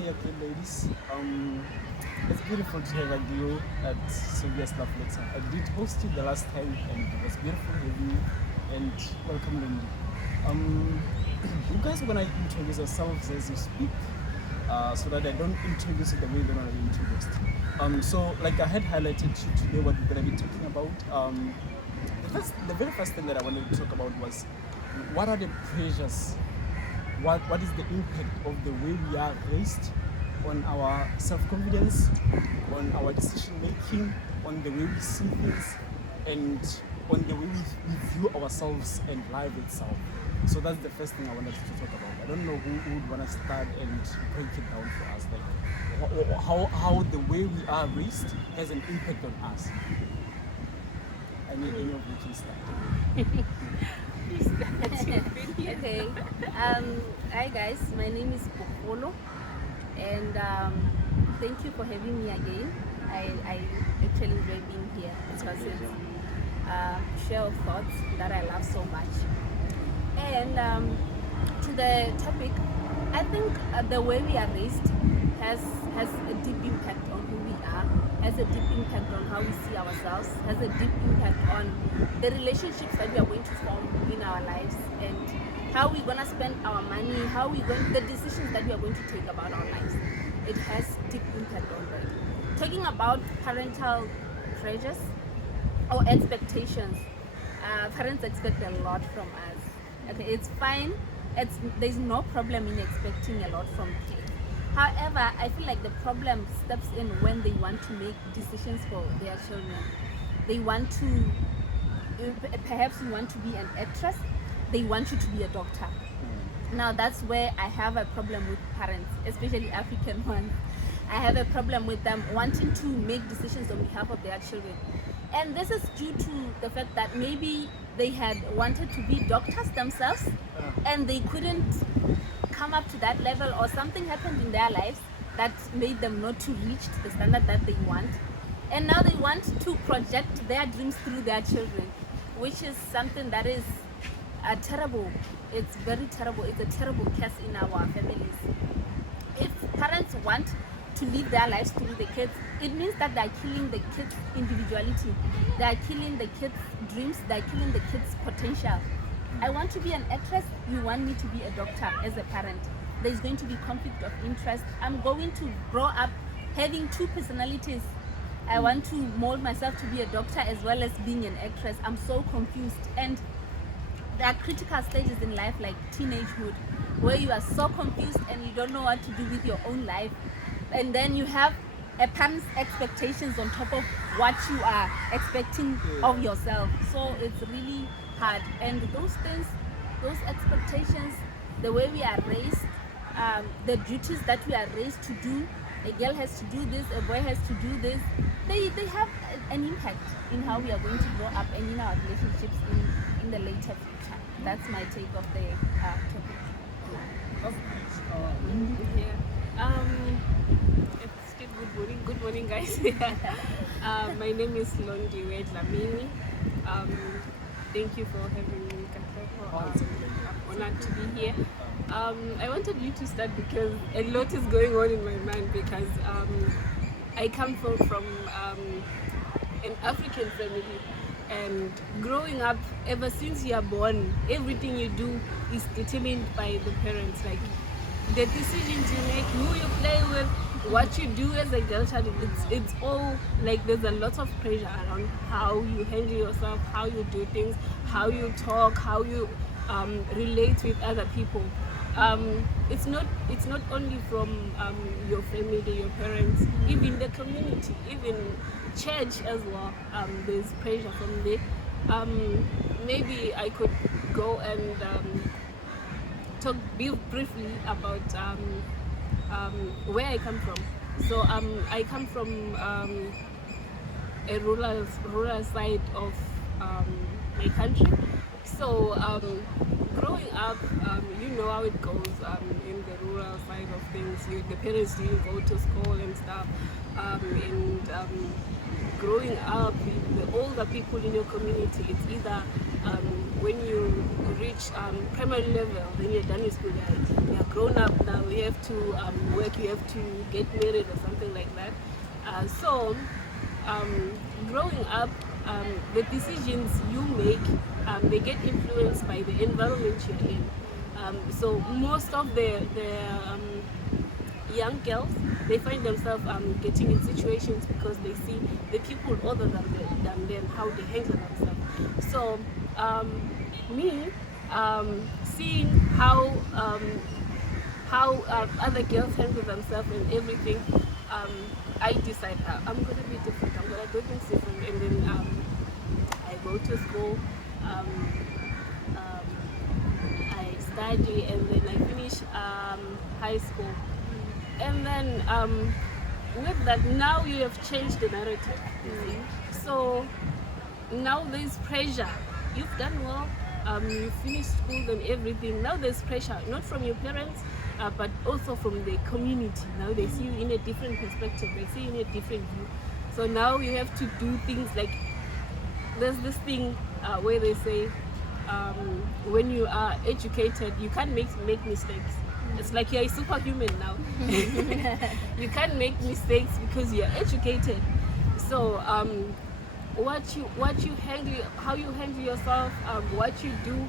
Okay, ladies. It's beautiful to have you at Sylvia's Love Letter. I did host you the last time, and it was beautiful having you. And welcome, Lindy. You guys are gonna introduce yourselves as you speak, so that I don't introduce it the way they're gonna be introduced. So like I had highlighted to today, what we're gonna be talking about. The very first thing that I wanted to talk about was what are the pressures, what is the impact of the way we are raised on our self-confidence, on our decision making, on the way we see things, and on the way we view ourselves and life itself. So that's the first thing I wanted to talk about. I don't know who would want to start and break it down for us, like how the way we are raised has an impact on us. I need any of you to start. Okay. Hi guys, my name is Bogolo, and thank you for having me again. I actually enjoy being here because it's share of thoughts that I love so much. And to the topic, I think the way we are raised has a deep impact on who we are, has a deep impact on how we see ourselves, has a deep impact on the relationships that we are going to form in our lives, and how we're going to spend our money, the decisions that we are going to take about our lives. It has deep impact on that. Talking about parental pressures or expectations, parents expect a lot from us. Okay, it's fine. There's no problem in expecting a lot from kids. However, I feel like the problem steps in when they want to make decisions for their children. They want to, perhaps you want to be an actress, they want you to be a doctor. Now that's where I have a problem with parents, especially African ones. I have a problem with them wanting to make decisions on behalf of their children. And this is due to the fact that maybe they had wanted to be doctors themselves and they couldn't come up to that level, or something happened in their lives that made them not to reach the standard that they want. And now they want to project their dreams through their children, which is something that is terrible. It's very terrible. It's a terrible curse in our families. If parents want to live their lives through the kids, it means that they're killing the kids' individuality, they're killing the kids' dreams, they're killing the kids' potential. I want to be an actress, you want me to be a doctor. As a parent, there's going to be conflict of interest. I'm going to grow up having two personalities. I want to mold myself to be a doctor as well as being an actress. I'm so confused. And there are critical stages in life like teenagehood where you are so confused and you don't know what to do with your own life. And then you have a parent's expectations on top of what you are expecting of yourself. So it's really hard. And those things, those expectations, the way we are raised, the duties that we are raised to do, a girl has to do this, a boy has to do this, they have an impact in how we are going to grow up and in our relationships in the later future. That's my take of the topic. It's still good morning. Good morning, guys. My name is Londiwe. Thank you for having me, Kateko. I'm honored to be here. I wanted you to start because a lot is going on in my mind, because I come from an African family, and growing up, ever since you are born, everything you do is determined by the parents. Like the decisions you make, who you play with, what you do as a girl child, it's all like there's a lot of pressure around how you handle yourself, how you do things, how you talk, how you relate with other people. It's not only from your family, your parents, even the community, even church as well. There's pressure from there. Maybe I could go and talk briefly about where I come from. So I come from a rural side of my country. So growing up, you know how it goes in the rural side of things. The parents didn't go to school and stuff. And growing up, the older people in your community, it's either when you reach primary level, then you're done with school, you're grown up now, you have to work, you have to get married or something like that. So growing up, the decisions you make, they get influenced by the environment you're in. So most of the young girls, they find themselves getting in situations because they see the people other than them, how they handle themselves. So me, seeing how other girls handle themselves and everything, I decide I'm gonna be different. I'm gonna do things different, and then I go to school. I study, and then I finish high school. And then with that, now you have changed the narrative. You see? So now there's pressure. You've done well. You finished school and everything. Now there's pressure, not from your parents, but also from the community. Now they see you in a different perspective. They see you in a different view. So now you have to do things like, there's this thing where they say, when you are educated, you can't make mistakes. It's like you're a superhuman now. You can't make mistakes because you're educated. So what you handle, how you handle yourself, what you do,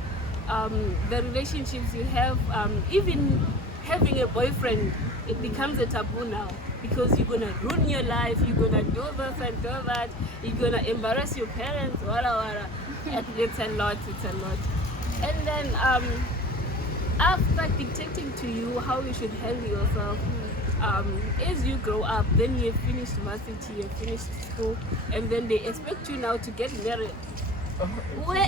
the relationships you have, even having a boyfriend, it becomes a taboo now, because you're gonna ruin your life, you're gonna do this and do that, you're gonna embarrass your parents, wala. It's a lot. And then after dictating to you how you should handle yourself, as you grow up, then you have finished varsity, you have finished school, and then they expect you now to get married. Where,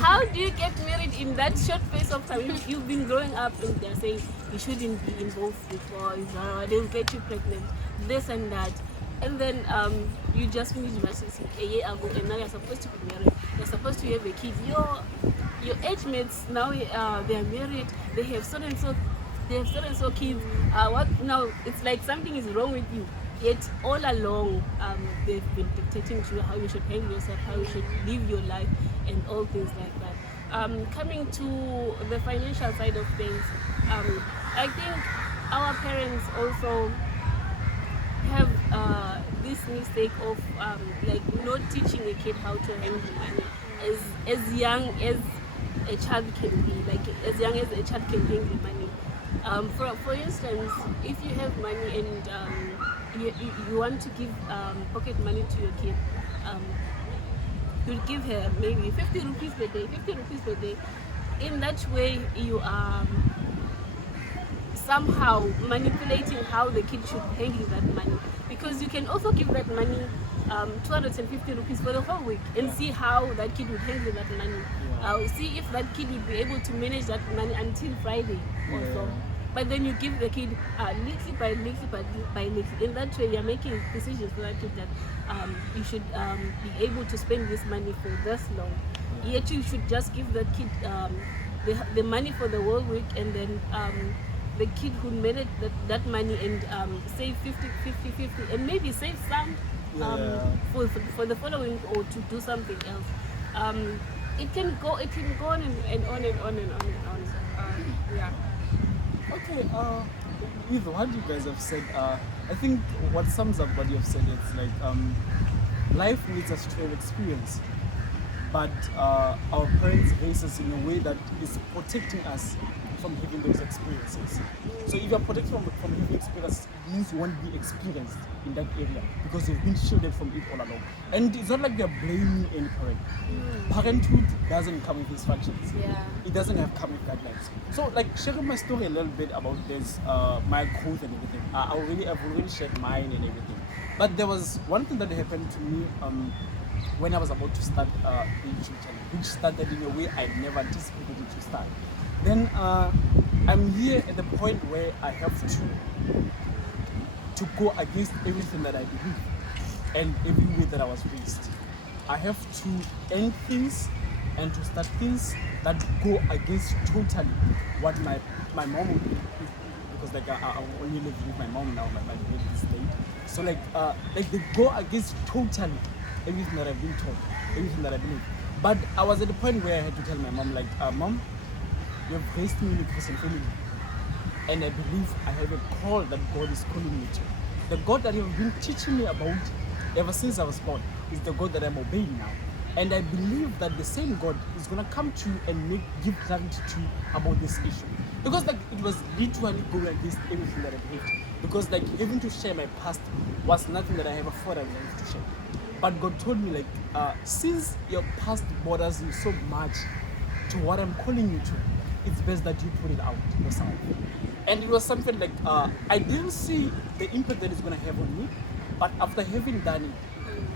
how do you get married in that short space of time? You've been growing up and they're saying you shouldn't be involved with boys, they'll get you pregnant, this and that. And then you just finished varsity a year ago, and now you're supposed to be married. You're supposed to have a kid. Your age mates now, they are married. They have so and so kids. What now? It's like something is wrong with you. Yet all along, they've been dictating to you how you should handle yourself, how you should live your life, and all things like that. Coming to the financial side of things, I think our parents also have this mistake of like not teaching a kid how to handle money as young as a child can be, like as young as a child can handle money. For instance, if you have money and you want to give pocket money to your kid, you'll give her maybe 50 rupees per day. In that way, you are somehow manipulating how the kid should handle that money, because you can also give that money 250 rupees for the whole week and see how that kid would handle that money. See if that kid would be able to manage that money until Friday or so. But then you give the kid little by little. In that way, you're making decisions for that kid that you should be able to spend this money for this long. Yet you should just give that kid the money for the whole week, and then the kid who made it that money and save 50, and maybe save some for the following, or to do something else. It can go on and on. Yeah. Okay, with what you guys have said, I think what sums up what you have said, it's like life needs us to have experience, but our parents raise us in a way that is protecting us from having those experiences. So if you're protected from having experience, it means you won't be experienced in that area because you've been shielded from it all along. And it's not like they're blaming any parent. Parenthood doesn't come with instructions. Yeah. It doesn't have come with guidelines. So like sharing my story a little bit about this, my growth and everything. I've already shared mine and everything. But there was one thing that happened to me when I was about to start the YouTube channel, which started in a way I never anticipated it to start. Then I'm here at the point where I have to go against everything that I believe and every way that I was raised. I have to end things and to start things that go against totally what my mom would do, because like I only live with my mom now, my baby state. So like they go against totally everything that I've been taught, everything that I believe. But I was at the point where I had to tell my mom, like, Mom, you've raised me in a Christian family. and I believe I have a call that God is calling me to. The God that He has been teaching me about ever since I was born is the God that I'm obeying now. And I believe that the same God is gonna come to you and give clarity to you about this issue. Because like it was literally going against everything that I believed. Because like having to share my past was nothing that I ever thought I would have to share. But God told me like, since your past bothers you so much to what I'm calling you to, it's best that you put it out yourself. And it was something like I didn't see the impact that it's gonna have on me, but after having done it,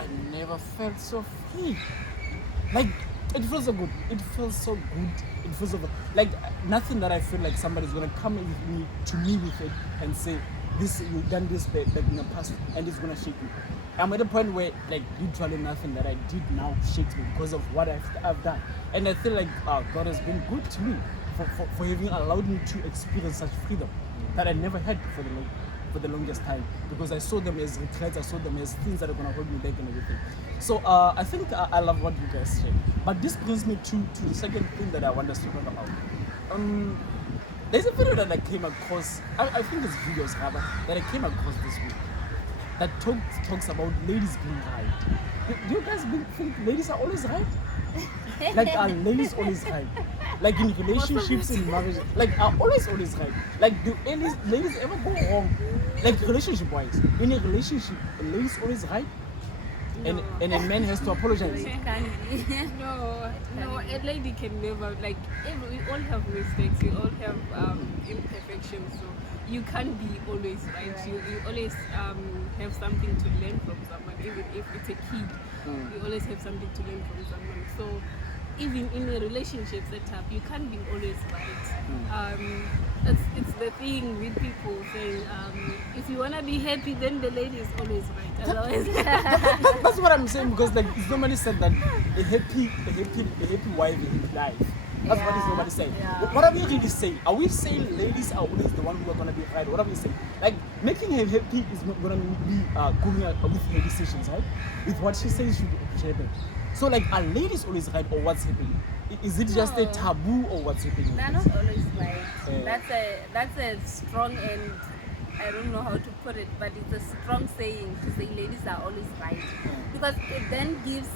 I never felt so free. Like it feels so good. It feels so good. It feels so good. Like nothing that I feel like somebody's gonna come to me with it and say, "This you've done this like in the past," and it's gonna shake me. I'm at a point where like literally nothing that I did now shakes me because of what I've done, and I feel like God has been good to me for having allowed me to experience such freedom that I never had for the longest time, because I saw them as regrets, I saw them as things that are gonna hold me back and everything. So I think I love what you guys say. But this brings me to the second thing that I want us to talk about. There's a video that I came across, I think it's videos rather, that I came across this week that talks about ladies being right. Do you guys think ladies are always right? Like are ladies always right? Like in relationships, in marriage, like are always right? Like do ladies ever go wrong? Like relationship wise, in a relationship, a lady's always right? No. And a man has to apologize. It can be. No, a lady can never, like, we all have mistakes, we all have imperfections, so you can't be always right. You always have something to learn from someone, even if it's a kid. You always have something to learn from someone. So even in a relationship setup, you can't be always right. It's the thing with people saying, if you wanna be happy, then the lady is always right. Otherwise, That's what I'm saying, because like it's normally said that a happy wife, a happy life. That's what is normally saying. Yeah. What are we really saying? Are we saying ladies are always the one who are gonna be right? What are we saying? Like making her happy is not gonna be going with her decisions, right? With what she says should happen. So like are ladies always right, or what's happening? Is it just a taboo, or what's happening? They're not always right. That's a strong, and I don't know how to put it, but it's a strong saying to say ladies are always right, because it then gives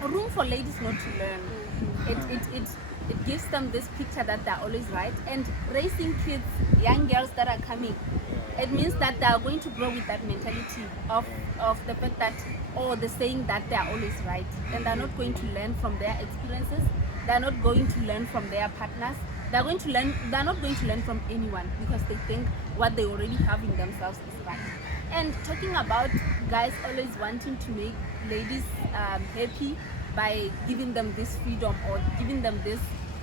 room for ladies not to learn. It gives them this picture that they're always right, and raising kids, young girls that are coming, it means that they are going to grow with that mentality of the fact that, or the saying that they are always right, and they're not going to learn from their experiences. They're not going to learn from their partners. They're not going to learn from anyone, because they think what they already have in themselves is right. And talking about guys always wanting to make ladies happy by giving them this freedom or giving them this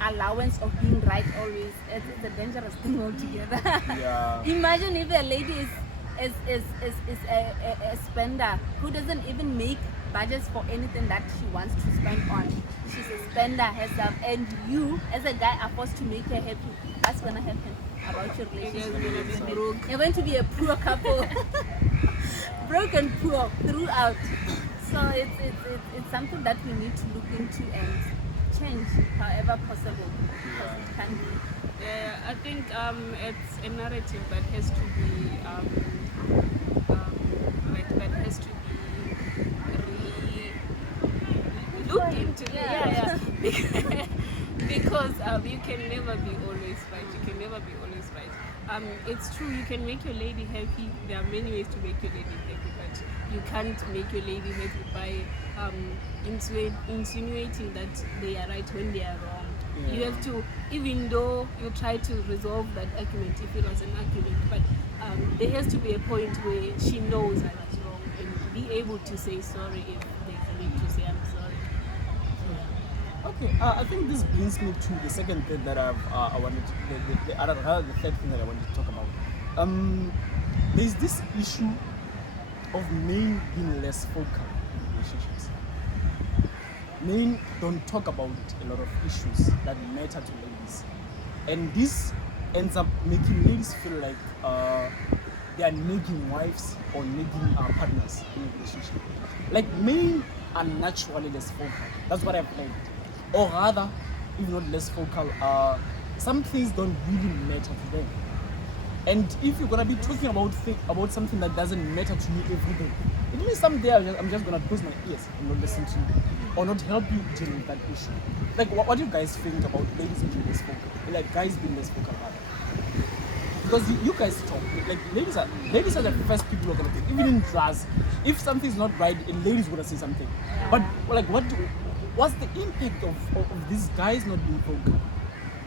allowance of being right always, it's a dangerous thing altogether. Yeah. Imagine if a lady is a spender who doesn't even make budgets for anything that she wants to spend on. She's a spender herself, and you as a guy are forced to make her happy. What's gonna happen about your relationship? You're going to be a poor couple. Broke and poor throughout. So it's something that we need to look into and change however possible, because it can be. Yeah, I think it's a narrative that has to be that has to be really looked into. Yeah. Because you can never be always right. You can never be always right. It's true, you can make your lady happy. There are many ways to make your lady happy, but you can't make your lady happy by insinuating that they are right when they are wrong. Yeah. You have to, even though you try to resolve that argument, if it was an argument, but there has to be a point where she knows I was wrong, and be able to say sorry if there's a need to say I'm sorry. Okay, I think this brings me to the second thing that I wanted to, the third thing that I wanted to talk about. There's this issue of men being less vocal in relationships. Men don't talk about a lot of issues that matter to ladies, and this ends up making ladies feel like they are nagging wives or nagging partners in a relationship. Like men are naturally less vocal. That's what I've learned. Or rather, if not less vocal, some things don't really matter to them. And if you're gonna be talking about something that doesn't matter to me every day, it means someday I'm just gonna close my ears and not listen to you, or not help you deal with that issue. Like, what do you guys think about ladies being less vocal, like guys being less vocal about it? Because you guys talk, like ladies are the first people who are gonna talk. Even in class, if something's not right, a lady's gonna say something. But like, what's the impact of these guys not being vocal?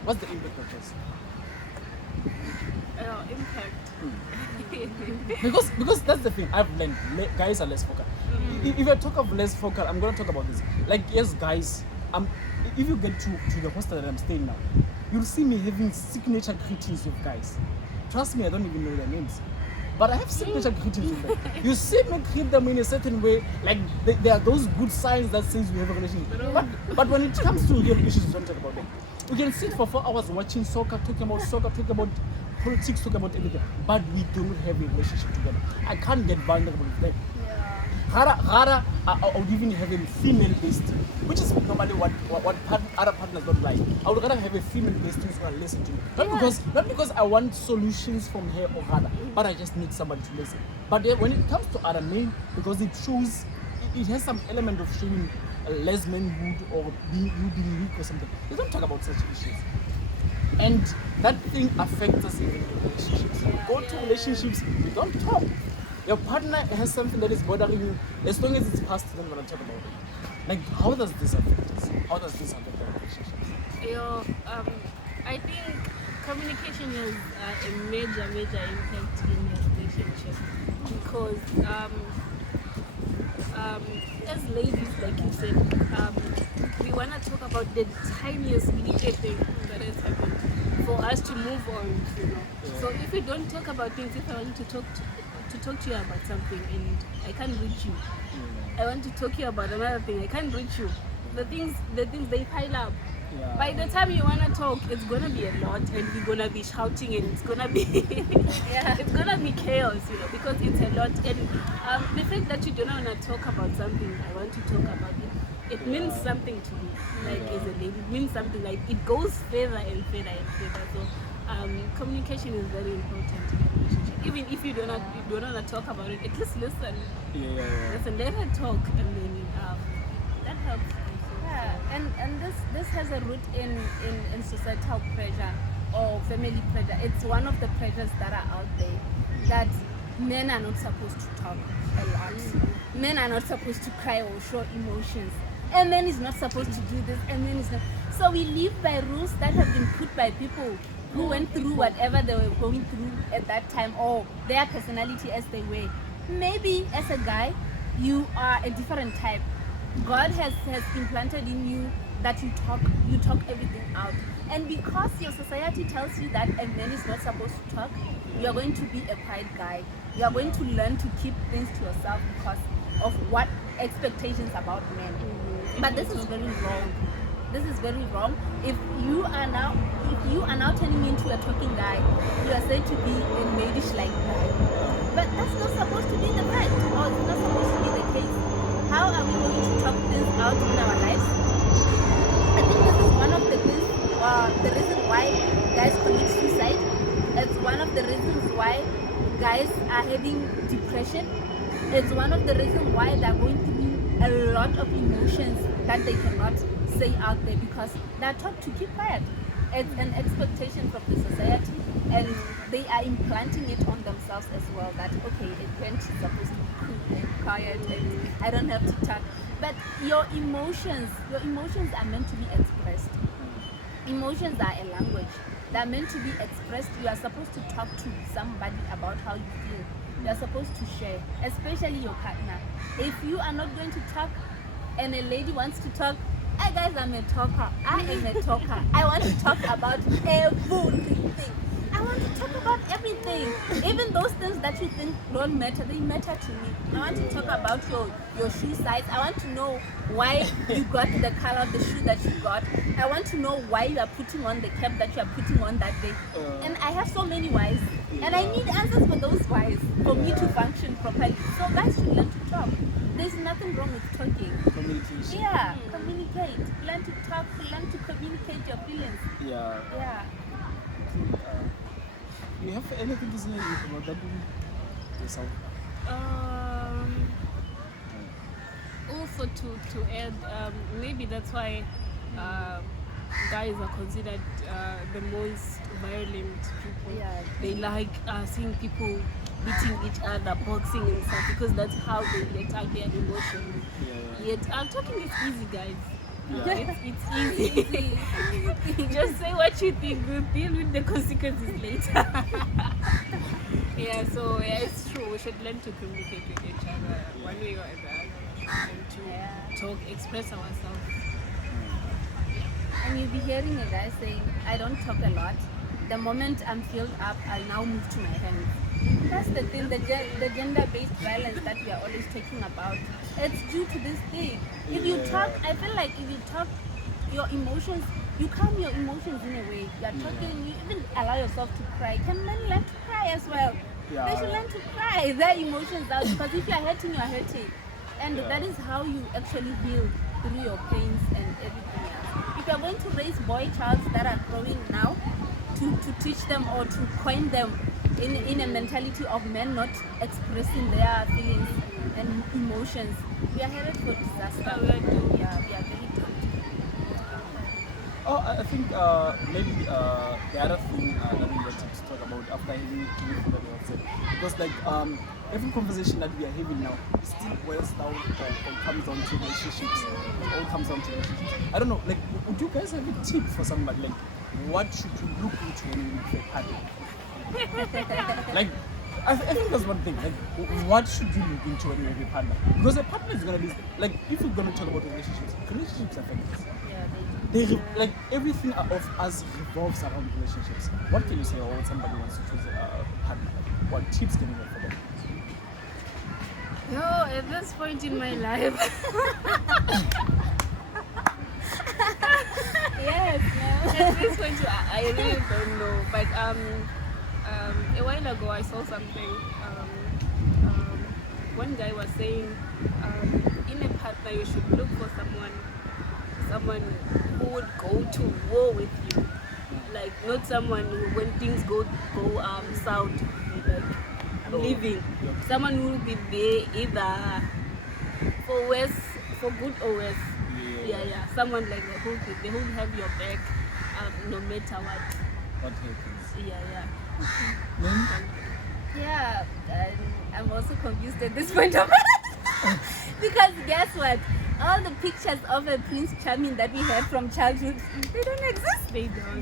What's the impact of this? Impact. Because that's the thing I've learned. Guys are less vocal. If I talk of less vocal, I'm gonna talk about this. Like, yes, guys. If you get to the hostel that I'm staying now, you'll see me having signature greetings with guys. Trust me, I don't even know their names, but I have signature greetings with them. You see me greet them in a certain way, like there are those good signs that says we have a relationship. But when it comes to real issues, we don't talk about them. We can sit for 4 hours watching soccer, talking about politics, talking about everything, but we do not have a relationship together. I can't get vulnerable with them. Rather, I would even have a female bestie, which is normally what other partners don't like. I would rather have a female bestie who's gonna listen to me. Not because I want solutions from her or her, but I just need somebody to listen. But when it comes to other men, because it has some element of showing less manhood or being weak or something. They don't talk about such issues. And that thing affects us even in relationships. We go to relationships, we don't talk. Your partner has something that is bothering you, as long as it's past, you don't want to talk about it. Like, how does this affect us? How does this affect our relationships? I think communication has a major impact in your relationship, because as ladies, like you said, we want to talk about the tiniest little thing that has happened for us to move on, you know. So if we don't talk about things, if I want to talk to you about something and I can't reach you, I want to talk to you about another thing, I can't reach you. The things they pile up. By the time you wanna talk, it's gonna be a lot, and you're gonna be shouting, and it's gonna be it's gonna be chaos, you know, because it's a lot. And the fact that you don't wanna talk about something, I want to talk about it. It means something to me, like as a lady, it means something. Like it goes further and further and further. So communication is very important in a relationship. Even if you don't wanna talk about it, at least listen. Listen, let her talk, and then that helps. And this has a root in societal pressure or family pressure. It's one of the pressures that are out there, that men are not supposed to talk a lot. Men are not supposed to cry or show emotions. A man is not supposed to do this, and men is not. So we live by rules that have been put by people who went through whatever they were going through at that time, or their personality as they were. Maybe as a guy, you are a different type. God has implanted in you that you talk everything out. And because your society tells you that a man is not supposed to talk, you are going to be a quiet guy. You are going to learn to keep things to yourself because of what expectations about men. But this is very wrong. This is very wrong. If you are now turning into a talking guy, you are said to be a maidish like guy. But that's not supposed to be the fact, or it's not supposed to be the case. How are we going to talk things out in our lives? I think this is one of the things, the reason why guys commit suicide. It's one of the reasons why guys are having depression. It's one of the reasons why they're going through a lot of emotions that they cannot say out there because they're taught to keep quiet. It's an expectation from the society, and they are implanting it on themselves as well, that okay, a man is supposed to be cool and quiet and I don't have to talk. But your emotions are meant to be expressed. Emotions are a language. They're meant to be expressed. You are supposed to talk to somebody about how you feel. You are supposed to share, especially your partner. If you are not going to talk and a lady wants to talk, hey guys, I'm a talker. I am a talker. I want to talk about everything. I want to talk about everything. Even those things that you think don't matter, they matter to me. I want to talk about your shoe size. I want to know why you got the color of the shoe that you got. I want to know why you are putting on the cap that you are putting on that day. And I have so many whys. And I need answers for those whys for me to function properly. So guys should learn to talk. There's nothing wrong with talking. Communication. Yeah, communicate. Learn to talk, learn to communicate your feelings. Yeah. Yeah. anything? Do you have anything to say about that yourself? Also to add, maybe that's why guys are considered the most violent people. Yeah. They like seeing people beating each other, boxing and stuff, because that's how they let out their emotions. Yet talking is easy, guys. It's easy. Just say what you think. We'll deal with the consequences later. So it's true. We should learn to communicate with each other one way or another. And to talk, express ourselves. And you'll be hearing a guy saying, I don't talk a lot. The moment I'm filled up, I'll now move to my hands. That's the thing, the gender-based violence that we are always talking about. It's due to this thing. If you talk, I feel like if you talk your emotions, you calm your emotions in a way. You're talking, you even allow yourself to cry. Can men learn to cry as well? They should learn to cry their emotions out, because if you're hurting, you're hurting. And that is how you actually heal through your pains and everything else. If you're going to raise boy childs that are growing now, to teach them or to coin them in a mentality of men not expressing their feelings and emotions, we are headed for disaster. We are very doomed. I think maybe the other thing that we wanted to talk about after having everything that we have said, because like every conversation that we are having now still boils down or comes down to relationships. It all comes down to relationships. I don't know, like, would you guys have a tip for somebody? Like, what should you look into when you look for a partner? Like, I think that's one thing. Like, what should you look into when you have a partner? Because a partner is gonna be like, if we're gonna talk about relationships affect us. Like everything of us revolves around relationships. What can you say, or when somebody wants to choose a partner? What tips can you give for them? At this point in my life, at this point I really don't know. But a while ago I saw something. One guy was saying, in a partner you should look for someone who would go to war with you, like not someone who, when things go south, like leaving. Someone who will be there either for worse, for good or worse. Someone like that who will have your back, no matter what happens. I'm also confused at this point of because guess what? All the pictures of a Prince Charming that we had from childhood, they don't exist.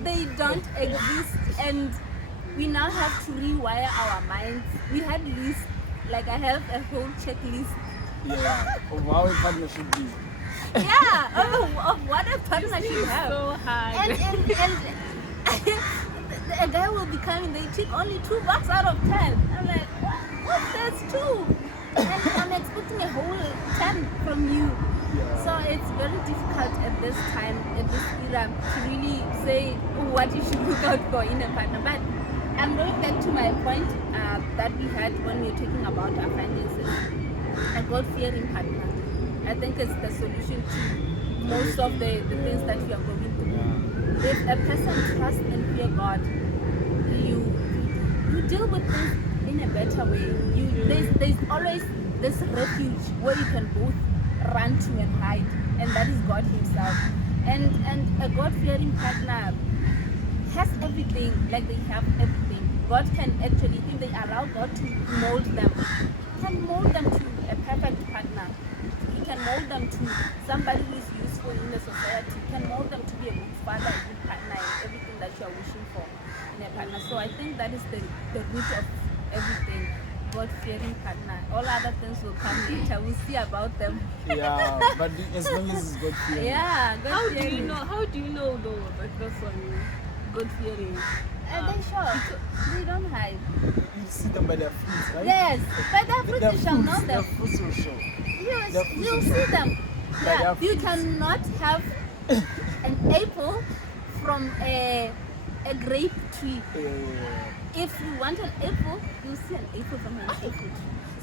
They don't exist, and we now have to rewire our minds. We had lists, like I have a whole checklist. Of how a partner should be. Of what a partner should have. So hard. And a guy will be coming, they tick only 2 bucks out of 10. I'm like, what? That's 2. And I'm expecting a whole 10 from you. So it's very difficult at this time, at this era, to really say what you should look out for in a partner. But I'm going back to my point that we had when we were talking about our finances, about fearing partner. I think it's the solution to most of the things that we are going through. If a person trusts and fears God, you deal with things in a better way. There's always this refuge where you can both run to and hide, and that is God Himself. And a God-fearing partner has everything, like they have everything. God can actually, if they allow God to mold them, can mold them to a perfect partner. He can mold them to somebody who is useful in the society. He can mold them to be a good father, a good partner, and everything that you are wishing for in a partner. So I think that is the root of everything. God-fearing partner. All other things will come later. We'll see about them. But as long as it's God-fearing. God-fearing. How do you know though that this one God-fearing? They show. They don't hide. You see them by their fruits, right? Yes, by their fruits you shall know them. Their fruits will show. You'll see them. You cannot have an apple from a grape tree. If you want an apple, you see an apple from an apple tree.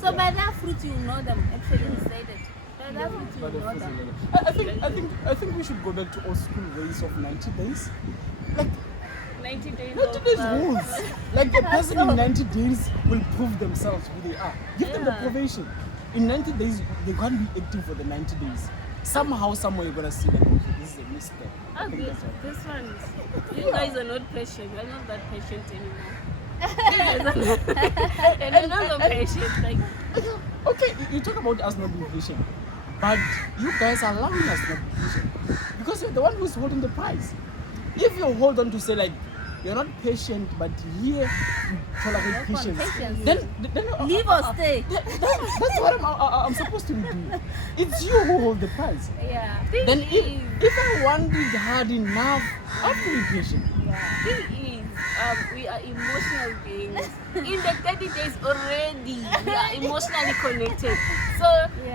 So by their fruit you know them. Actually, he said it. By their fruit you know them. I think we should go back to old school ways of 90 days. Like 90 days. 90 days rules. Like a person in 90 days will prove themselves who they are. Give them the probation. In 90 days, they can't be acting for the 90 days. Somehow, somewhere, you're gonna see that okay, this is a mistake. I think that's right. This one, you guys are not patient. You're not that patient anymore. You're not so patient. Like, Okay, you talk about us not being patient, but you guys are allowing us not to be patient because you're the one who's holding the prize. If you hold on to say like you're not patient, but here you tolerate patience, then Leave or stay. that's what I'm supposed to be doing. It's you who hold the prize. Yeah. Then if I want it hard enough, I have to be patient. thing is, we are emotional beings. In the 30 days already, we are emotionally connected. So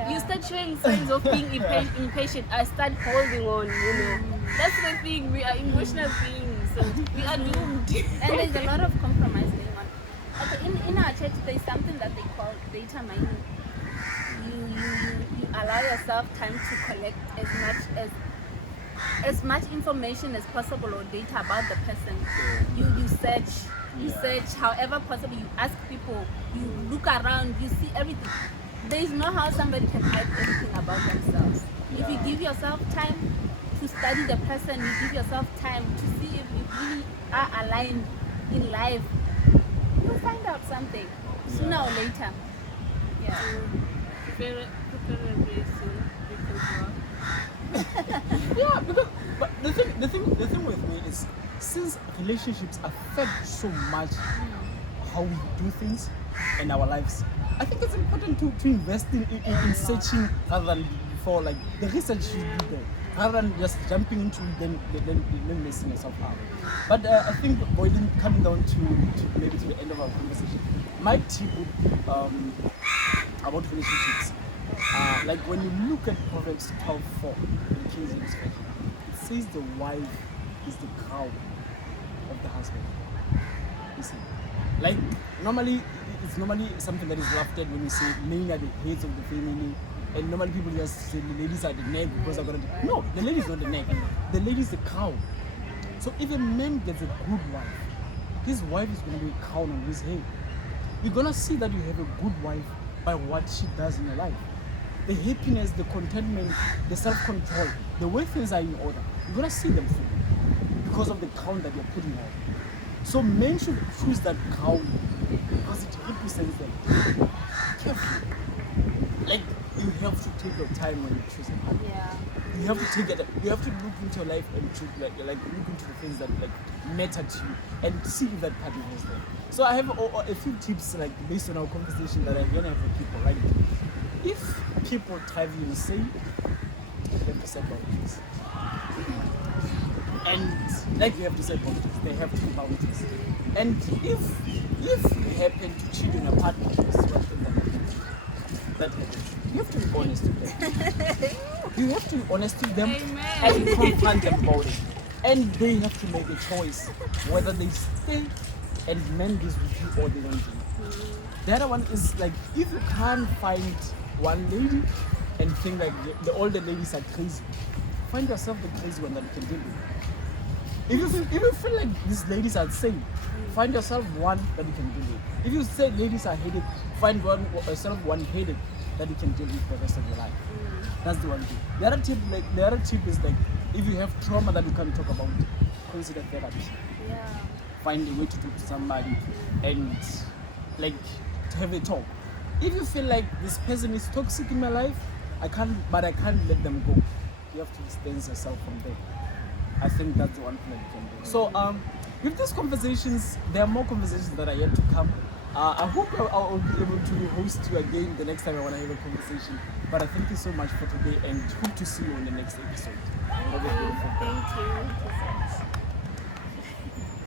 you start showing signs of being impatient. I start holding on, you know. That's the thing. We are emotional beings, so we are doomed. And there's a lot of compromise going on. Okay, in our church, there's something that they call data mining. You allow yourself time to collect as much information as possible or data about the person. You search however possible. You ask people. You look around. You see everything. There is no how somebody can hide everything about themselves. If you give yourself time to study the person, you give yourself time to see if you really are aligned in life, you'll find out something sooner or later. Yeah. Prepare very soon because Yeah, because but the thing with me is since relationships affect so much how we do things in our lives, I think it's important to invest in searching rather than before, like the research you do there, rather than just jumping into it then messing yourself up. But I think coming down to maybe to the end of our conversation, my tip would be about relationships. Like when you look at Proverbs 12:4 in King James Version, it says the wife is the crown of the husband. You see, like normally it's something that is laughed at when you say men are the heads of the family, and normally people just say the ladies are the neck because they're gonna. No, the lady is not the neck. The lady is the crown. So if a man gets a good wife, his wife is gonna be a crown on his head. You're gonna see that you have a good wife by what she does in your life. The happiness, the contentment, the self-control, the way things are in order. You're gonna see them through because of the crown that you're putting on. So men should choose that crown because it represents them. Carefully. Like you have to take your time when you're choosing. Yeah. You have to take it. You have to look into your life and choose, like look into the things that like matter to you and see if that partner is there. So I have a few tips like based on our conversation that I'm gonna have with people. Like if people drive you insane, you have to set boundaries. And like you have to set boundaries, they have to be boundaries. And if you happen to cheat on your partner, that you have to be honest with them. You have to be honest with them and confront them about it. And they have to make a choice whether they stay and mend this with you or they don't do it. The other one is like if you can't find one lady and think like all the ladies are crazy, find yourself the crazy one that you can deal with. If you feel like these ladies are sane, find yourself one that you can deal with. If you say ladies are headed, find yourself one headed that you can deal with for the rest of your life. That's the one thing. The other tip is like if you have trauma that you can't talk about, consider therapy. Yeah. Find a way to talk to somebody and like to have a talk. If you feel like this person is toxic in my life, I can't let them go. You have to distance yourself from them. I think that's the one thing that you can do. So with these conversations, there are more conversations that are yet to come. I hope I'll be able to host you again the next time I want to have a conversation. But I thank you so much for today and hope to see you in the next episode. Thank you.